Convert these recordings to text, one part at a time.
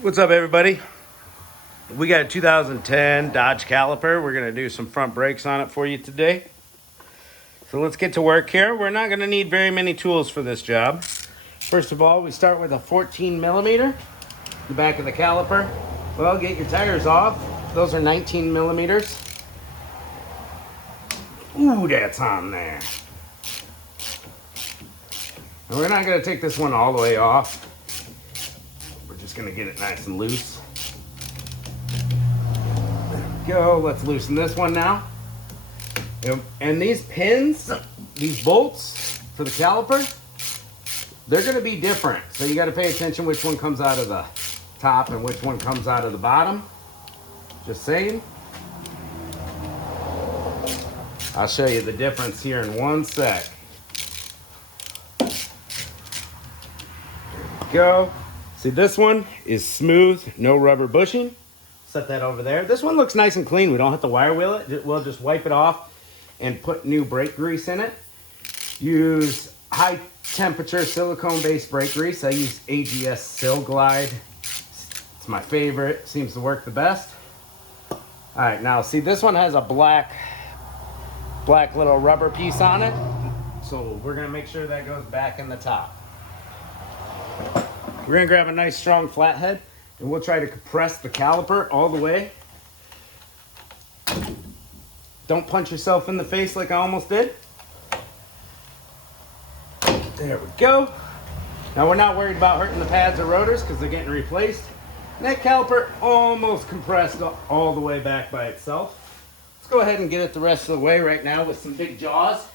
What's up, everybody? We got a 2010 Dodge Caliper. We're going to do some front brakes on it for you today. So let's get to work here. We're not going to need very many tools for this job. First of all, we start with a 14 millimeter, the back of the caliper. Well, get your tires off. Those are 19 millimeters. Ooh, that's on there. And we're not going to take this one all the way off. We're just going to get it nice and loose. Go. Let's loosen this one now. And these pins, these bolts for the caliper, they're going to be different. So you got to pay attention which one comes out of the top and which one comes out of the bottom. Just saying. I'll show you the difference here in one sec. There we go. See, this one is smooth, no rubber bushing. Set that over there. This one looks nice and clean. We don't have to wire wheel it. We'll just wipe it off and put new brake grease in it. Use high temperature silicone based brake grease. I use AGS Sil Glide. It's my favorite. Seems to work the best. All right, now see, this one has a black little rubber piece on it. So we're gonna make sure that goes back in the top. We're gonna grab a nice strong flathead and we'll try to compress the caliper all the way. Don't punch yourself in the face like I almost did. There we go. Now we're not worried about hurting the pads or rotors because they're getting replaced. And that caliper almost compressed all the way back by itself. Let's go ahead and get it the rest of the way right now with some big jaws.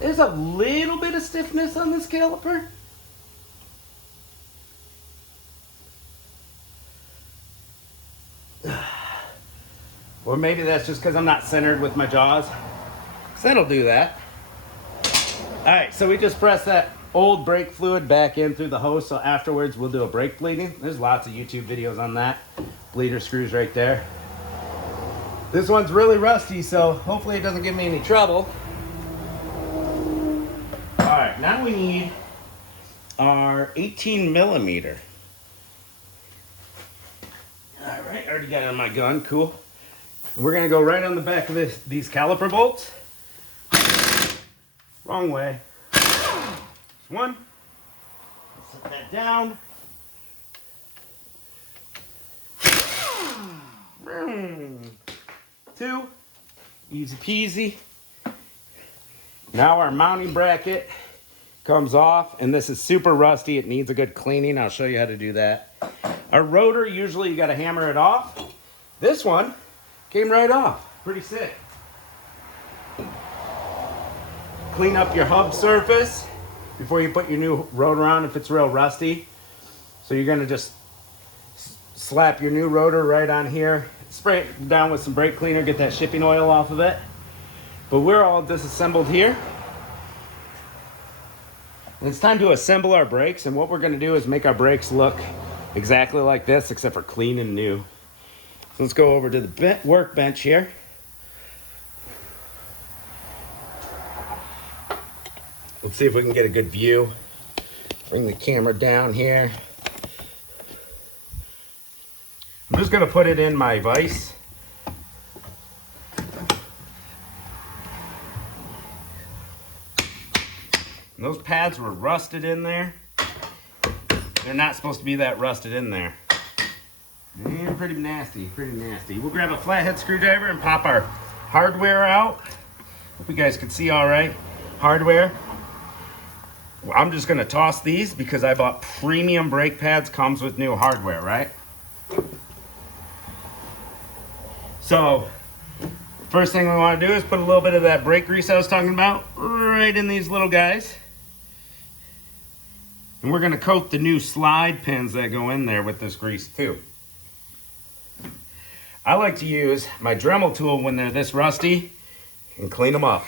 There's a little bit of stiffness on this caliper. Or maybe that's just because I'm not centered with my jaws. So that'll do that. All right, so we just press that old brake fluid back in through the hose. So afterwards we'll do a brake bleeding. There's lots of YouTube videos on that. Bleeder screws right there. This one's really rusty, so hopefully it doesn't give me any trouble. All right, now we need our 18 millimeter. All right, already got it on my gun, cool. And we're gonna go right on the back of these caliper bolts. Wrong way. One. Set that down. Two. Easy peasy. Now our mounting bracket comes off, and this is super rusty. It needs a good cleaning. I'll show you how to do that. Our rotor, usually you gotta hammer it off. This one came right off. Pretty sick. Clean up your hub surface before you put your new rotor on if it's real rusty. So you're gonna just slap your new rotor right on here. Spray it down with some brake cleaner, get that shipping oil off of it. But we're all disassembled here. And it's time to assemble our brakes, and what we're gonna do is make our brakes look exactly like this, except for clean and new. So let's go over to the workbench here. Let's see if we can get a good view. Bring the camera down here. I'm just gonna put it in my vise. And those pads were rusted in there. They're not supposed to be that rusted in there. And pretty nasty, pretty nasty. We'll grab a flathead screwdriver and pop our hardware out. Hope you guys can see all right. Hardware. Well, I'm just gonna toss these because I bought premium brake pads, comes with new hardware, right? So, first thing we wanna do is put a little bit of that brake grease I was talking about right in these little guys. And we're gonna coat the new slide pins that go in there with this grease too. I like to use my Dremel tool when they're this rusty and clean them up.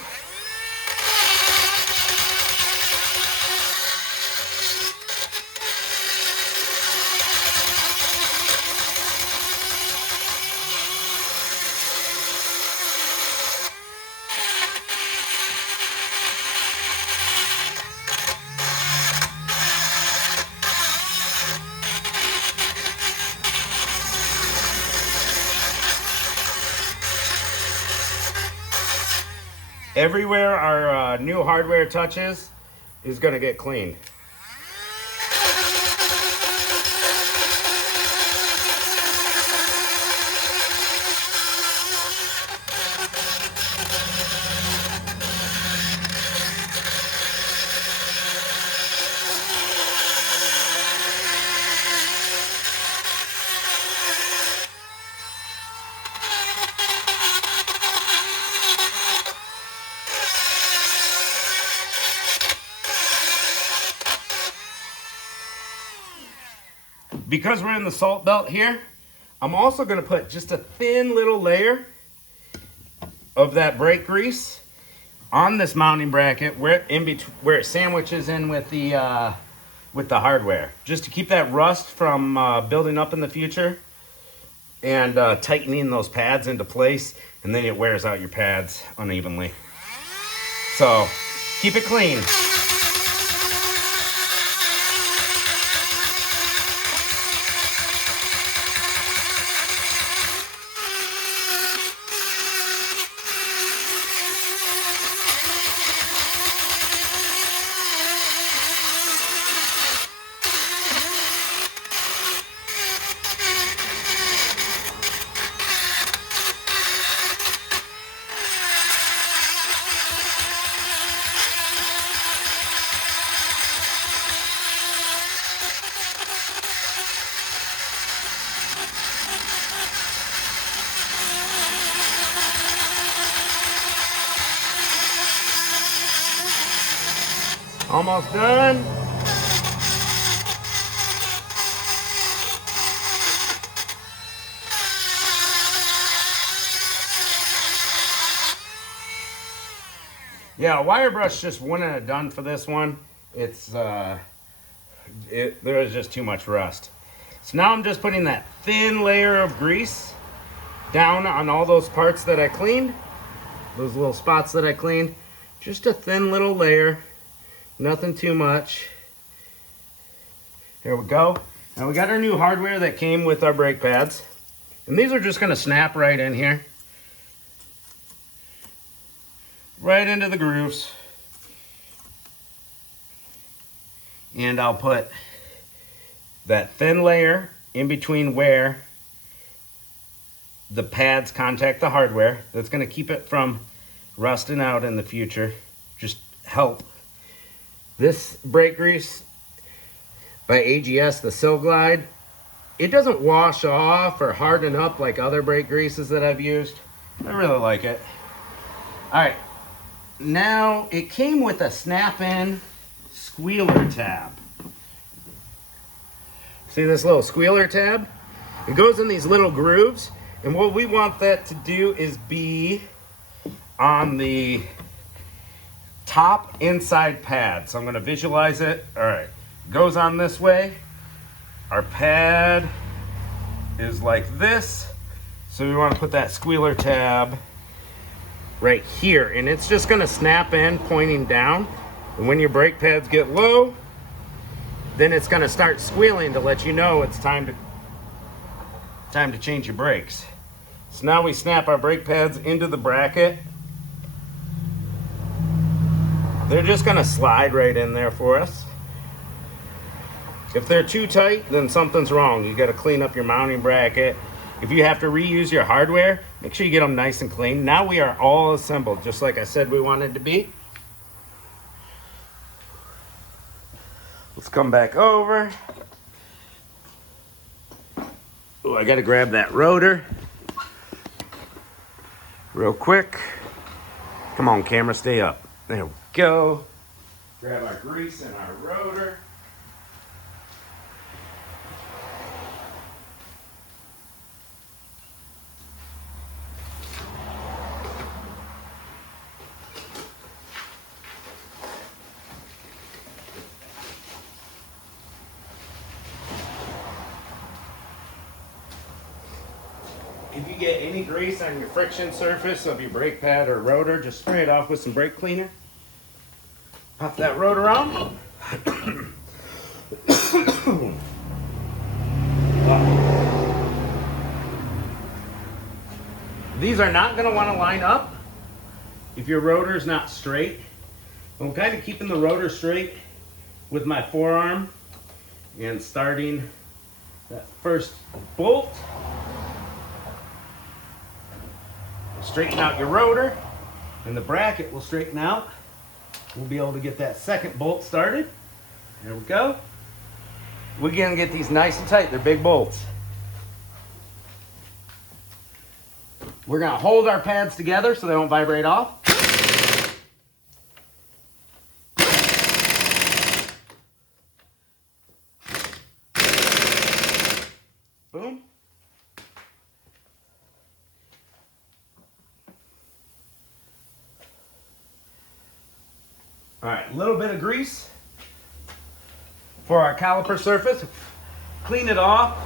Everywhere our new hardware touches is going to get cleaned. Because we're in the salt belt here, I'm also going to put just a thin little layer of that brake grease on this mounting bracket where it sandwiches in with the hardware, just to keep that rust from building up in the future, and tightening those pads into place, and then it wears out your pads unevenly. So keep it clean. Almost done. Yeah, a wire brush just wouldn't have done for this one. It's there was just too much rust. So now I'm just putting that thin layer of grease down on all those parts that I cleaned, those little spots that I cleaned. Just a thin little layer, nothing too much. There we go. Now we got our new hardware that came with our brake pads, and these are just going to snap right in here, right into the grooves. And I'll put that thin layer in between where the pads contact the hardware. That's going to keep it from rusting out in the future. Just help. This brake grease by AGS, the Sil Glide, it doesn't wash off or harden up like other brake greases that I've used. I really like it. All right, now it came with a snap-in Squealer Tab. See this little Squealer Tab? It goes in these little grooves, and what we want that to do is be on the top inside pad. So I'm going to visualize it. All right, goes on this way. Our pad is like this, so we want to put that Squealer Tab right here, and it's just going to snap in pointing down, and when your brake pads get low, then it's going to start squealing to let you know it's time to change your brakes. So now we snap our brake pads into the bracket. They're just going to slide right in there for us. If they're too tight, then something's wrong. You got to clean up your mounting bracket. If you have to reuse your hardware, make sure you get them nice and clean. Now we are all assembled, just like I said we wanted to be. Let's come back over. Oh, I got to grab that rotor real quick. Come on, camera, stay up. There we go. Grab our grease and our rotor. If you get any grease on your friction surface of your brake pad or rotor, just spray it off with some brake cleaner. Pop that rotor on. These are not going to want to line up if your rotor's not straight, I'm kind of keeping the rotor straight with my forearm and starting that first bolt. Straighten out your rotor and the bracket will straighten out. We'll be able to get that second bolt started. There we go. We're gonna get these nice and tight. They're big bolts. We're gonna hold our pads together so they don't vibrate off. Boom. All right, a little bit of grease for our caliper surface. Clean it off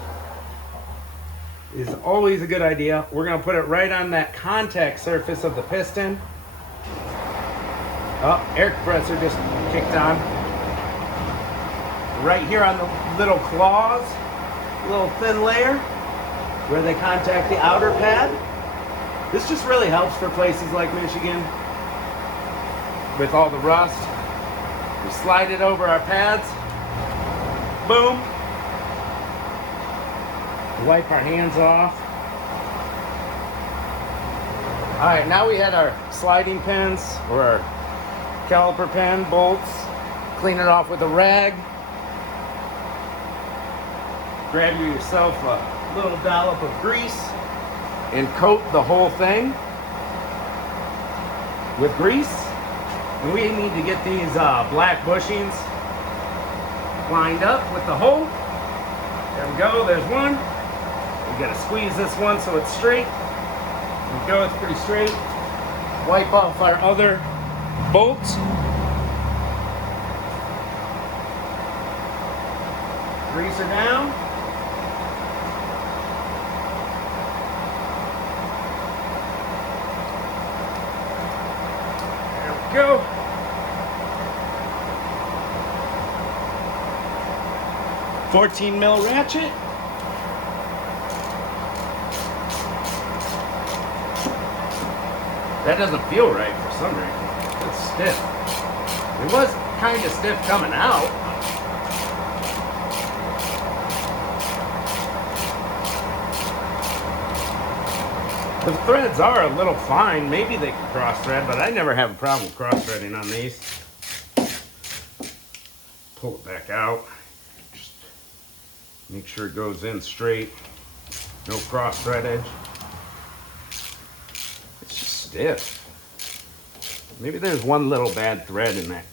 is always a good idea. We're gonna put it right on that contact surface of the piston. Oh, air compressor just kicked on. Right here on the little claws, little thin layer where they contact the outer pad. This just really helps for places like Michigan with all the rust. We slide it over our pads. Boom. Wipe our hands off. All right, now we had our sliding pins or our caliper pen bolts. Clean it off with a rag. Grab yourself a little dollop of grease and coat the whole thing with grease. And we need to get these black bushings lined up with the hole. There we go, there's one. We gotta squeeze this one so it's straight. There we go, it's pretty straight. Wipe off our other bolts. Grease her down. There we go. $14 ratchet. That doesn't feel right for some reason. It's stiff. It was kind of stiff coming out. The threads are a little fine. Maybe they can cross thread, but I never have a problem with cross threading on these. Pull it back out. Just make sure it goes in straight. No cross threadage. It's just stiff. Maybe there's one little bad thread in that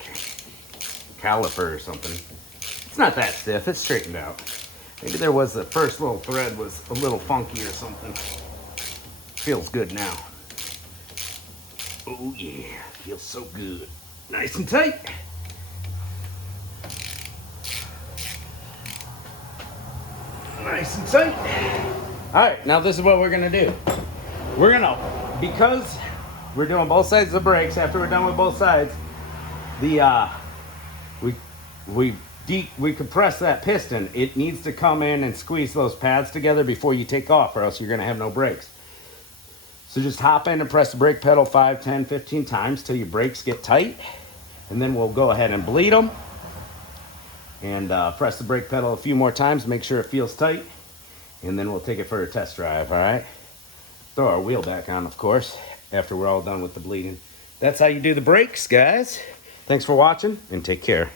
caliper or something. It's not that stiff. It's straightened out. Maybe there was the first little thread was a little funky or something. Feels good now. Oh yeah, feels so good. Nice and tight. Nice and tight. All right, now this is what we're gonna do. We're gonna, because we're doing both sides of the brakes, after we're done with both sides, we compress that piston. It needs to come in and squeeze those pads together before you take off, or else you're gonna have no brakes. So just hop in and press the brake pedal 5, 10, 15 times till your brakes get tight. And then we'll go ahead and bleed them. And press the brake pedal a few more times, make sure it feels tight. And then we'll take it for a test drive, all right? Throw our wheel back on, of course, after we're all done with the bleeding. That's how you do the brakes, guys. Thanks for watching, and take care.